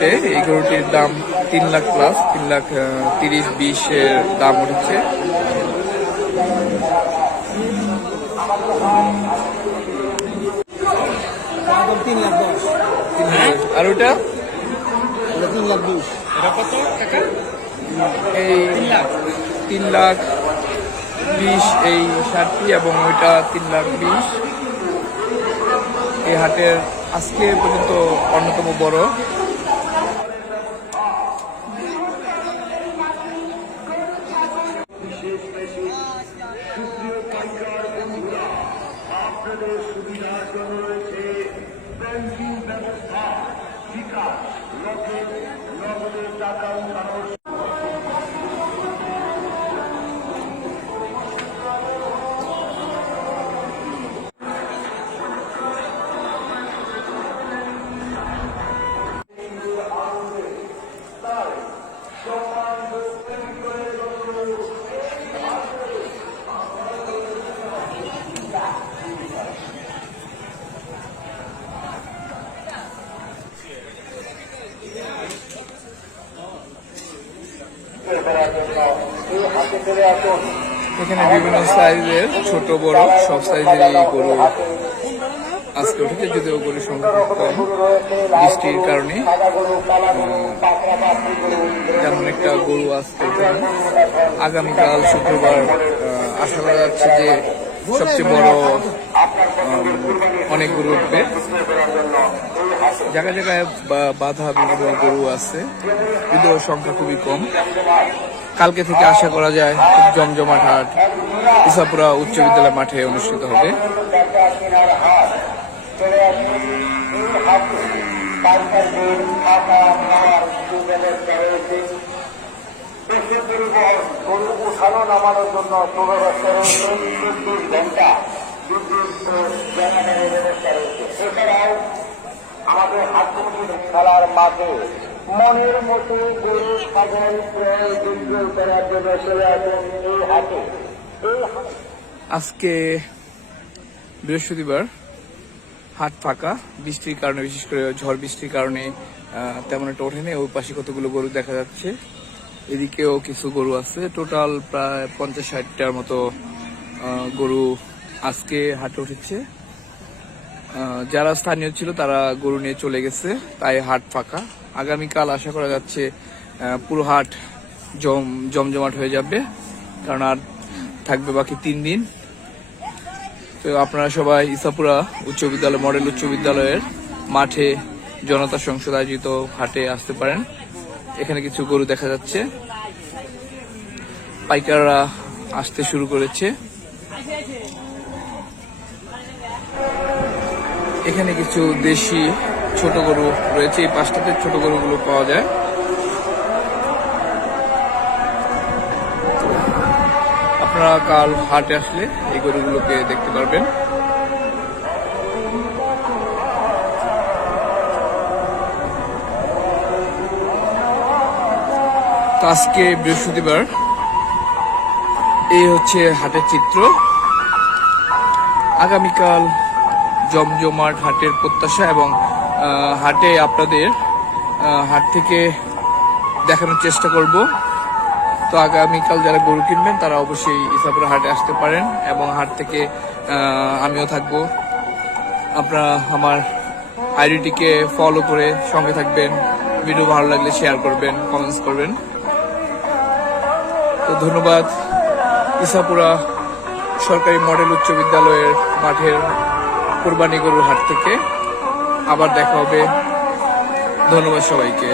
হাটে এই গরুটির দাম 3 লাখ প্লাস, 3,30,20 দাম উঠেছে। আর ওটা 3,20,000। এই 3,20,000 এই শার্টটি, এবং ওইটা 3,20,000। এই হাটের আজকে পর্যন্ত অন্যতম বড়। আপনাদের সুবিধার জন্য রয়েছে ব্যাংকিং ব্যবস্থা, বিকাশ, নগদের টাকা উঠানোর এখানে বিভিন্ন সাইজের ছোট বড় সব সাইজেরই গরু আজকে উঠেছে, যদিও গরুর সংখ্যা খুব কম বৃষ্টির কারণে। যেমন একটা গরু আজকে আগামীকাল শুক্রবার আশা করা যাচ্ছে যে সবচেয়ে বড় অনেক গরু উঠবে। জায়গায় জায়গায় বাধা বিভিন্ন গরু আছে, যদিও সংখ্যা খুবই কম। কালকে থেকে আশা করা যায় খুব জমজমাট হাট ইসাপুরা উচ্চ বিদ্যালয় মাঠে অনুষ্ঠিত হবে। উঠানো নামানোর জন্য সুব্যবস্থা রয়েছে, 24 ঘন্টা বিদ্যুৎ জেনারেটরের ব্যবস্থা রয়েছে। এছাড়াও আমাদের হাট কমিটির খেলার মাঠে মনের মতো গরু ছাগল ক্রয় বিক্রয় করার জন্য চলে আসেন এই হাটে। আজকে বৃহস্পতিবার, হাট ফাঁকা। বৃষ্টির কারণে, বিশেষ করে ঝড় বৃষ্টির কারণে তেমন একটা ওঠেনি। ওই পাশে কতগুলো গরু দেখা যাচ্ছে, এদিকেও কিছু গরু আছে। টোটাল প্রায় 50-60টার মতো গরু আজকে হাটে উঠেছে। যারা স্থানীয় ছিল তারা গরু নিয়ে চলে গেছে, তাই হাট ফাঁকা। আগামীকাল আশা করা যাচ্ছে পুরো হাট জমজমাট হয়ে যাবে, কারণ আর থাকবে বাকি 3 দিন। তো আপনারা সবাই ইসাপুরা উচ্চ বিদ্যালয়, মডেল উচ্চ বিদ্যালয়ের মাঠে জনতা সংসদ আয়োজিত হাটে আসতে পারেন। এখানে কিছু গরু দেখা যাচ্ছে, পাইকাররা আসতে শুরু করেছে। এখানে কিছু দেশি ছোট গরু রয়েছে, এই পাঁচটাতে ছোট গরুগুলো পাওয়া যায়। আপনারা কাল হাটে আসলে এই গরুগুলোকে দেখতে পারবেন। তো আজকে বৃহস্পতিবার, এই হচ্ছে হাটের চিত্র। আগামীকাল জমজমাট হাটের প্রত্যাশা, এবং হাটে আপনাদের হাট থেকে দেখানোর চেষ্টা করব। তো আগামীকাল যারা গরু কিনবেন তারা অবশ্যই ইসাপুরা হাটে আসতে পারেন, এবং হাট থেকে আমিও থাকবো। আপনারা আমার আইডিটিকে ফলো করে সঙ্গে থাকবেন, ভিডিও ভালো লাগলে শেয়ার করবেন, কমেন্টস করবেন। তো ধন্যবাদ। ইসাপুরা সরকারি মডেল উচ্চ বিদ্যালয়ের মাঠের কোরবানি গরুর হাট থেকে আবার দেখা হবে। ধন্যবাদ সবাইকে।